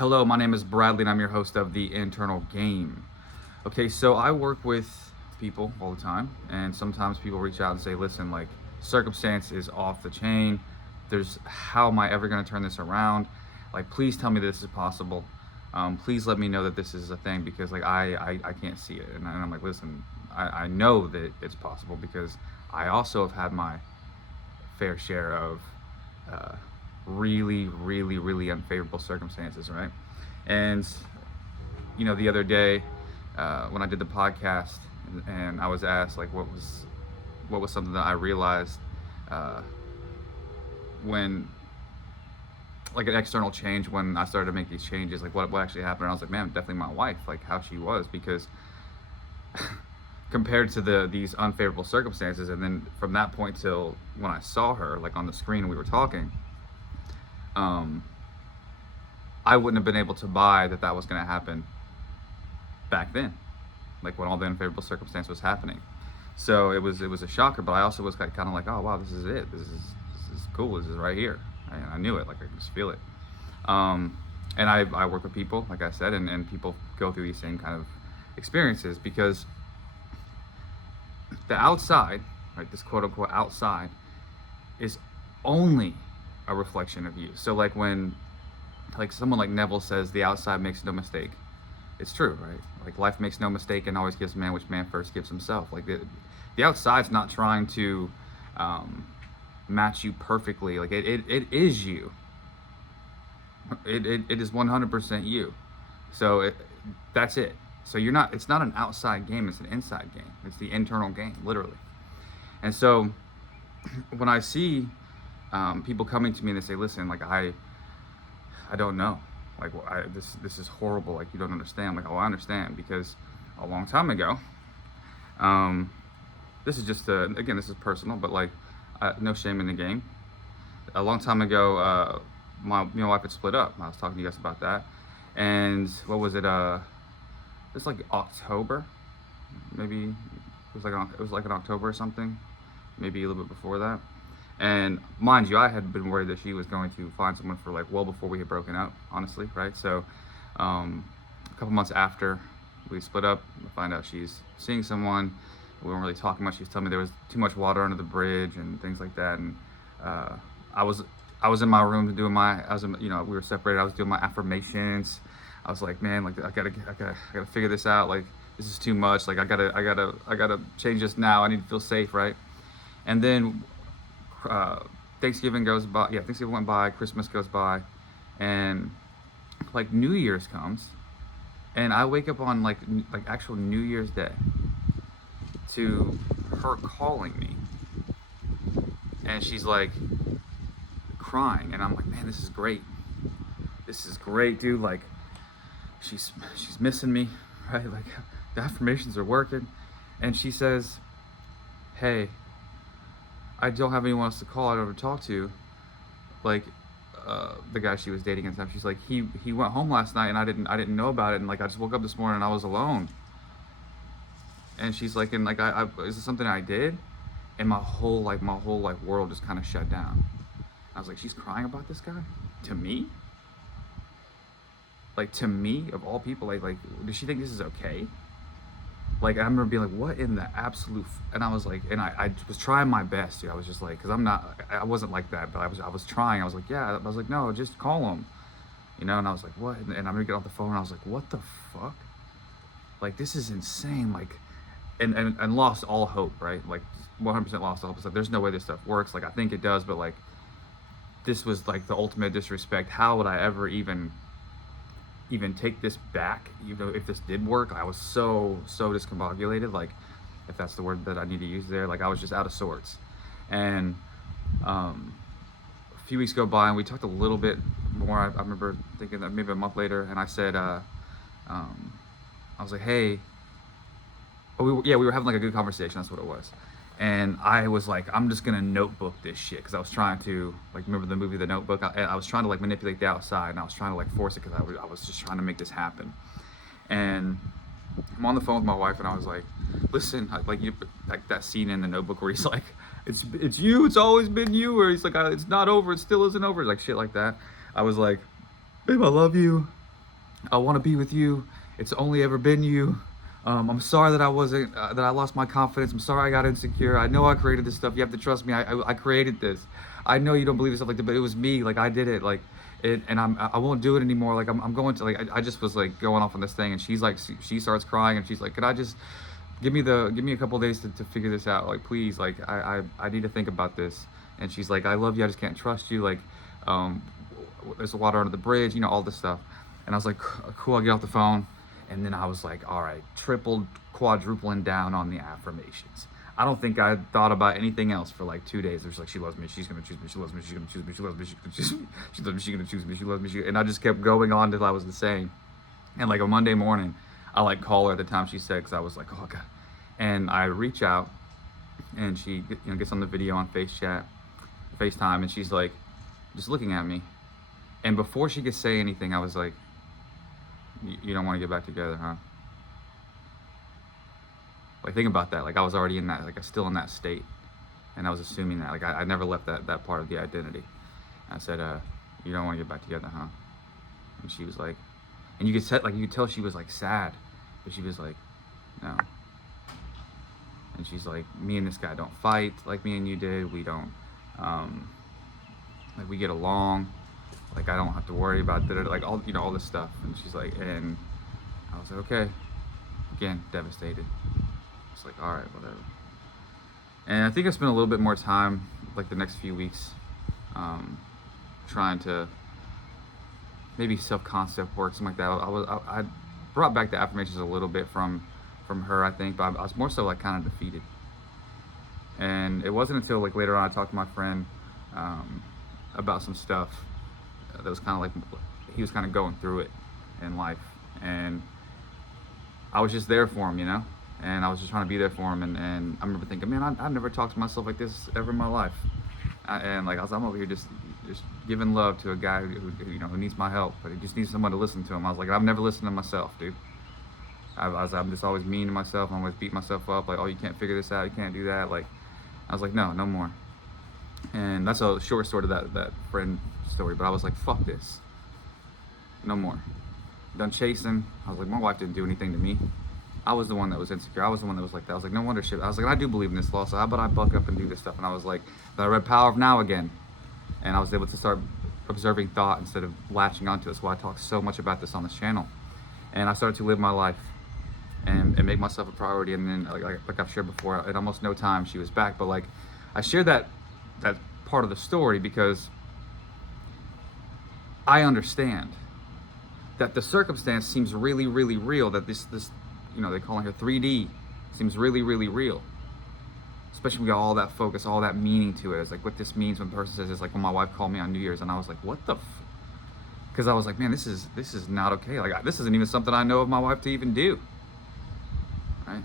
Hello, my name is Bradley and I'm your host of The Internal Game. Okay, so I work with people all the time, and sometimes people reach out and say, listen, like, circumstance is off the chain. How am I ever going to turn this around? Like, please tell me this is possible. Please let me know that this is a thing because, like, I can't see it. And I'm like, listen, I know that it's possible because I also have had my fair share of uh, really unfavorable circumstances, right? And the other day when I did the podcast, and I was asked like what was something that I realized uh, when like an external change when I started to make these changes, like what actually happened. And I was like, man, definitely my wife, like how she was, because compared to these unfavorable circumstances, and then from that point till when I saw her like on the screen and we were talking, um, I wouldn't have been able to buy that was going to happen back then, like when all the unfavorable circumstance was happening. So it was a shocker, but I also was kind of like, oh wow, this is it. This is cool. This is right here. I knew it. Like I could just feel it. And I work with people, like I said, and people go through these same kind of experiences because the outside, right, this quote unquote outside, is only a reflection of you. So like when like someone like Neville says the outside makes no mistake, it's true, right? Like life makes no mistake and always gives man which man first gives himself. Like the outside's not trying to match you perfectly. Like it is you. It is 100% you. So that's it. So it's not an outside game, it's an inside game. It's the internal game, literally. And so when I see people coming to me and they say, listen, like I don't know, like this is horrible, like you don't understand. I'm like, oh, I understand, because a long time ago, this is just again, this is personal, but like no shame in the game. A long time ago, my wife had split up. I was talking to you guys about that, and what was it? It's like October, maybe it was like in October or something, maybe a little bit before that. And mind you, I had been worried that she was going to find someone for like well before we had broken up, honestly, right? So a couple months after we split up, I find out she's seeing someone. We weren't really talking much. She was telling me there was too much water under the bridge and things like that. And I was in my room doing we were separated. I was doing my affirmations. I was like, man, like I gotta figure this out. Like this is too much. Like I gotta change this now. I need to feel safe, right? And then Thanksgiving goes by. Yeah, Thanksgiving went by. Christmas goes by, and like New Year's comes, and I wake up on like actual New Year's Day to her calling me, and she's like crying, and I'm like, man, this is great. This is great, dude. Like she's missing me, right? Like the affirmations are working, and she says, hey, I don't have anyone else to call. I don't have to talk to. Like the guy she was dating at the time. She's like, he went home last night and I didn't know about it, and like I just woke up this morning and I was alone. And she's like, and like I is this something I did? And my whole world just kind of shut down. I was like, she's crying about this guy? To me? Like to me of all people, like does she think this is okay? Like I remember being like, what in the absolute and I was like, and I was trying my best, dude. I was just like, because I wasn't like that, but I was trying. I was like, yeah. I was like, no, just call him, and I was like, what? And I'm gonna get off the phone and I was like, what the fuck? Like this is insane. Like and lost all hope, right? Like 100% lost all hope. It's like there's no way this stuff works. Like I think it does, but like this was like the ultimate disrespect. How would I ever even take this back, if this did work? I was so discombobulated, like if that's the word that I need to use there. Like I was just out of sorts. And a few weeks go by and we talked a little bit more. I remember thinking that maybe a month later, and I said I was like, hey, we were having like a good conversation. That's what it was. And I was like, I'm just gonna notebook this shit, because I was trying to, like, remember the movie The Notebook? I was trying to like manipulate the outside, and I was trying to like force it, because I was just trying to make this happen. And I'm on the phone with my wife, and I was like, listen, like that scene in The Notebook where he's like, it's you, it's always been you, or he's like, it's not over, it still isn't over, like shit like that. I was like, babe, I love you. I want to be with you. It's only ever been you. I'm sorry that I wasn't, that I lost my confidence. I'm sorry I got insecure. I know I created this stuff. You have to trust me. I created this. I know you don't believe in stuff like that, but it was me. Like, I did it. Like, and I won't do it anymore. Like, I'm going to, like, I just was like going off on this thing, and she's like, she starts crying, and she's like, could I just give me a couple days to figure this out? Like, please, like, I need to think about this. And she's like, I love you. I just can't trust you. Like, um, there's water under the bridge, you know, all this stuff. And I was like, cool, I'll get off the phone. And then I was like, all right, triple, quadrupling down on the affirmations. I don't think I thought about anything else for like 2 days. It was like, she loves me, she's gonna choose me, she loves me, she's gonna choose me, she loves me, she's gonna choose me, she loves me, she's gonna choose me, she loves me, and I just kept going on till I was the same. And like a Monday morning, I like call her at the time she said, because I was like, oh God. And I reach out, and she gets on the video on FaceTime, and she's like, just looking at me. And before she could say anything, I was like, you don't want to get back together, huh? Like, think about that. Like, I was already in that, like, still in that state. And I was assuming that. Like, I never left that part of the identity. And I said, you don't want to get back together, huh? And she was like, and you could tell she was like sad. But she was like, no. And she's like, me and this guy don't fight like me and you did. We don't, like, we get along. Like, I don't have to worry about that, like, all, all this stuff. And she's like, and I was like, okay. Again, devastated. It's like, all right, whatever. And I think I spent a little bit more time, like, the next few weeks, trying to maybe self-concept work, something like that. I brought back the affirmations a little bit from her, I think, but I was more so like kind of defeated. And it wasn't until like later on I talked to my friend about some stuff that was kind of like, he was kind of going through it in life, and I was just there for him, and I was just trying to be there for him. And I remember thinking, man, I've never talked to myself like this ever in my life. And like, I'm over here just giving love to a guy who needs my help, but he just needs someone to listen to him. I was like, I've never listened to myself, dude. I'm just always mean to myself. I'm always beating myself up. Like, oh, you can't figure this out. You can't do that. Like, I was like, no more. And that's a short story of that friend story. But I was like, fuck this. No more. Done chasing. I was like, my wife didn't do anything to me. I was the one that was insecure. I was the one that was like that. I was like, no wonder shit. I was like, I do believe in this law, so how about I buck up and do this stuff? And I was like, then I read Power of Now again. And I was able to start observing thought instead of latching onto it. So I talk so much about this on this channel. And I started to live my life and make myself a priority. And then, like I've shared before, in almost no time, she was back. But like, I shared that part of the story because I understand that the circumstance seems really, really real. That this they call it here 3D, seems really, really real. Especially when we got all that focus, all that meaning to it. It's like what this means when a person says, it's like when my wife called me on New Year's, and I was like, what the because I was like, man, this is not okay. Like, this isn't even something I know of my wife to even do. Right?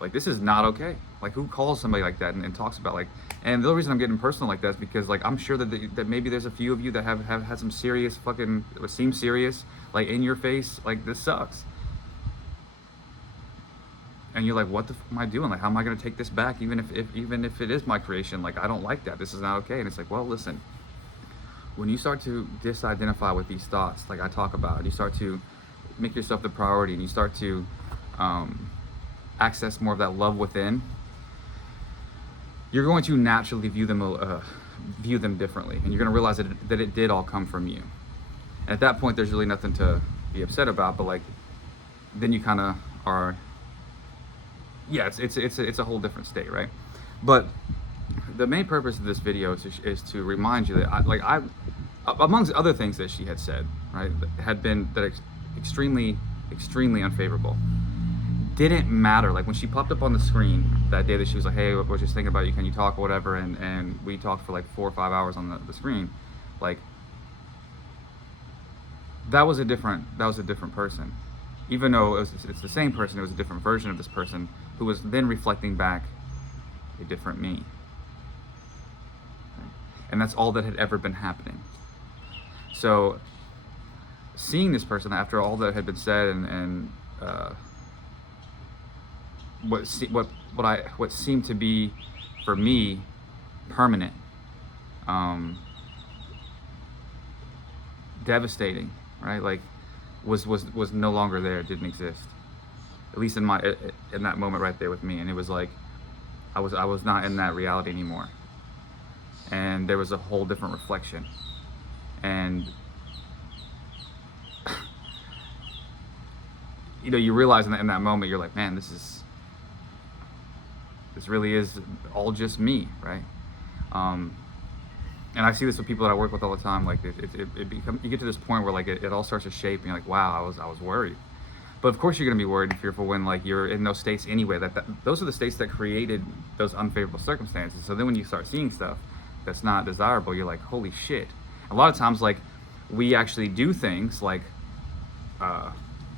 Like, this is not okay. Like, who calls somebody like that and talks about, like, and the only reason I'm getting personal like that is because, like, I'm sure that maybe there's a few of you that have had some serious fucking, what seems serious, like, in your face, like, this sucks. And you're like, what the fuck am I doing? Like, how am I going to take this back? Even if it is my creation, like, I don't like that. This is not okay. And it's like, well, listen, when you start to disidentify with these thoughts, like I talk about, you start to make yourself the priority, and you start to access more of that love within, you're going to naturally view them differently. And you're going to realize that it did all come from you. And at that point, there's really nothing to be upset about, but like, then you kind of are, yeah, it's a whole different state, right? But the main purpose of this video is to remind you that I amongst other things that she had said, right, had been that extremely unfavorable. Didn't matter. Like, when she popped up on the screen that day that she was like, hey, I was just thinking about you, can you talk or whatever, and we talked for like 4 or 5 hours on the screen. Like, that was a different person. Even though it's the same person, it was a different version of this person who was then reflecting back a different me. Okay? And that's all that had ever been happening. So seeing this person after all that had been said and what seemed to be for me permanent, devastating, right? Like, was no longer there. It didn't exist. At least in that moment right there with me. And it was like I was not in that reality anymore. And there was a whole different reflection. And you realize in that moment, you're like, man, this really is all just me, right? And I see this with people that I work with all the time. Like you get to this point where like it all starts to shape, and you're like, wow, I was worried. But of course you're gonna be worried and fearful when like you're in those states anyway. Those are the states that created those unfavorable circumstances. So then when you start seeing stuff that's not desirable, you're like, holy shit. A lot of times, like, we actually do things like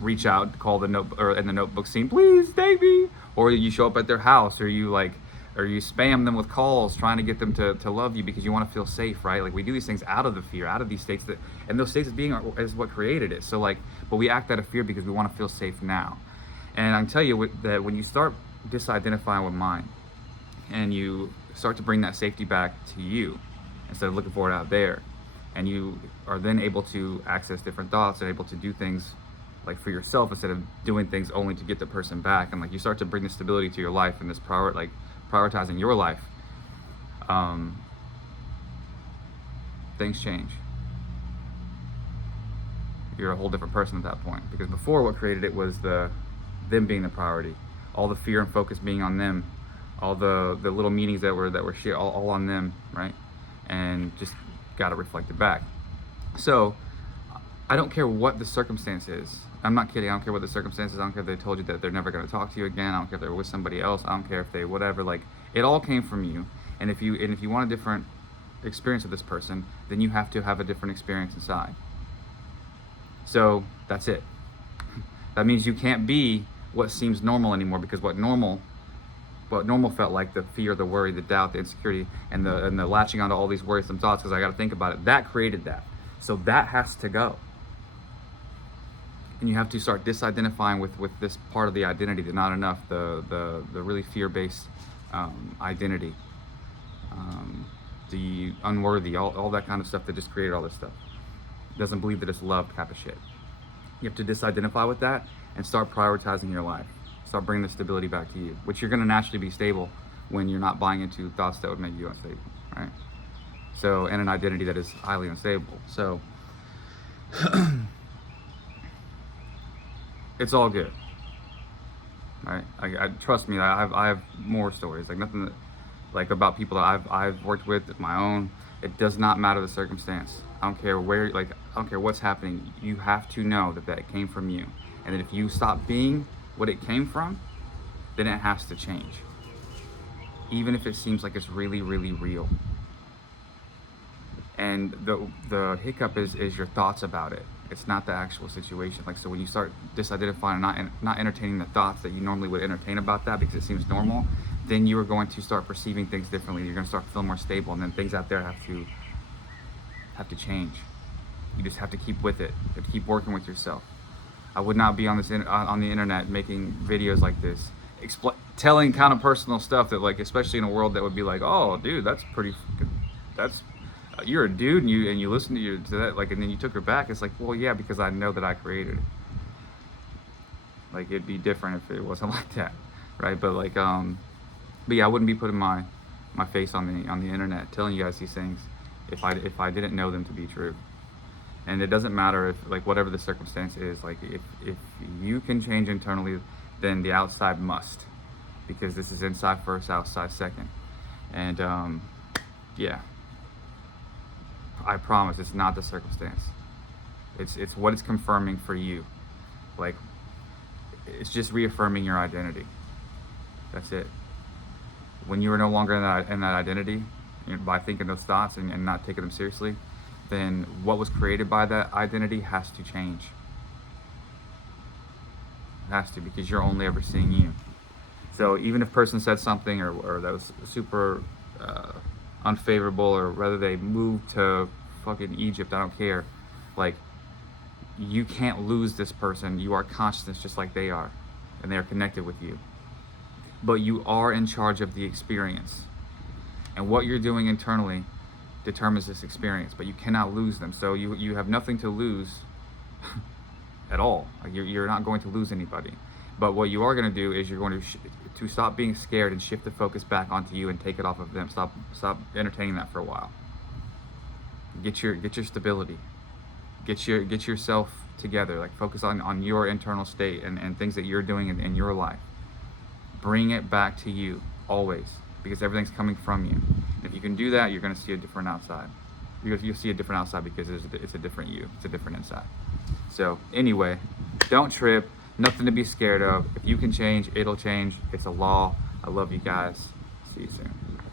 reach out, call the note or in the notebook scene, please take me, or you show up at their house, or you spam them with calls trying to get them to love you because you want to feel safe, right? Like we do these things out of the fear, out of these states and those states is what created it. So like, but we act out of fear because we want to feel safe now. And I can tell you that when you start disidentifying with mind and you start to bring that safety back to you instead of looking for it out there, and you are then able to access different thoughts and able to do things like for yourself instead of doing things only to get the person back, and like you start to bring the stability to your life and this prioritizing your life, things change. You're a whole different person at that point, because before what created it was them being the priority, all the fear and focus being on them, all the little meetings that were shared all on them, right? And just got to reflect it back. So I don't care what the circumstance is. I'm not kidding. I don't care what the circumstances. I don't care if they told you that they're never going to talk to you again. I don't care if they're with somebody else. I don't care if they whatever. Like, it all came from you. And if you want a different experience with this person, then you have to have a different experience inside. So that's it. That means you can't be what seems normal anymore, because what normal felt like, the fear, the worry, the doubt, the insecurity, and the latching onto all these worrisome thoughts because I got to think about it, that created that. So that has to go. And you have to start disidentifying with this part of the identity, the not enough, the really fear-based identity, the unworthy, all that kind of stuff that just created all this stuff. Doesn't believe that it's loved type of shit. You have to disidentify with that and start prioritizing your life. Start bringing the stability back to you, which you're going to naturally be stable when you're not buying into thoughts that would make you unstable, right? So, and an identity that is highly unstable. So it's all good, right? I trust me. I have more stories, like nothing that, like about people that I've worked with, my own. It does not matter the circumstance. I don't care where, like, I don't care what's happening. You have to know that it came from you, and that if you stop being what it came from, then it has to change, even if it seems like it's really, really real. And the hiccup is your thoughts about it. It's not the actual situation. Like, so when you start disidentifying and not entertaining the thoughts that you normally would entertain about that because it seems normal, then you are going to start perceiving things differently. You're going to start feeling more stable, and then things out there have to change. You just have to keep with it. You have to keep working with yourself. I would not be on the internet making videos like this, telling kind of personal stuff that, like, especially in a world that would be like, oh, dude, that's pretty, you're a dude, and you listen to that, like, and then you took her back. It's like, well, yeah, because I know that I created it. Like, it'd be different if it wasn't like that, right? But like, but yeah, I wouldn't be putting my face on the internet telling you guys these things if I didn't know them to be true. And it doesn't matter if, like, whatever the circumstance is, like, if you can change internally, then the outside must, because this is inside first, outside second. And yeah, I promise it's not the circumstance. It's what it's confirming for you. Like, it's just reaffirming your identity. That's it. When you are no longer in that identity, by thinking those thoughts and not taking them seriously, then what was created by that identity has to change. It has to, because you're only ever seeing you. So even if a person said something or that was super unfavorable, or whether they moved to fucking Egypt, I don't care. Like, you can't lose this person. You are consciousness just like they are, and they are connected with you. But you are in charge of the experience. And what you're doing internally determines this experience, but you cannot lose them. So you have nothing to lose at all. Like you're not going to lose anybody. But what you are going to do is you're going to stop being scared and shift the focus back onto you and take it off of them. Stop entertaining that for a while. Get your stability. Get yourself together. Like focus on your internal state and things that you're doing in your life. Bring it back to you always, because everything's coming from you. And if you can do that, you're going to see a different outside. You'll see a different outside because it's a different you. It's a different inside. So anyway, don't trip. Nothing to be scared of. If you can change, it'll change. It's a law. I love you guys. See you soon.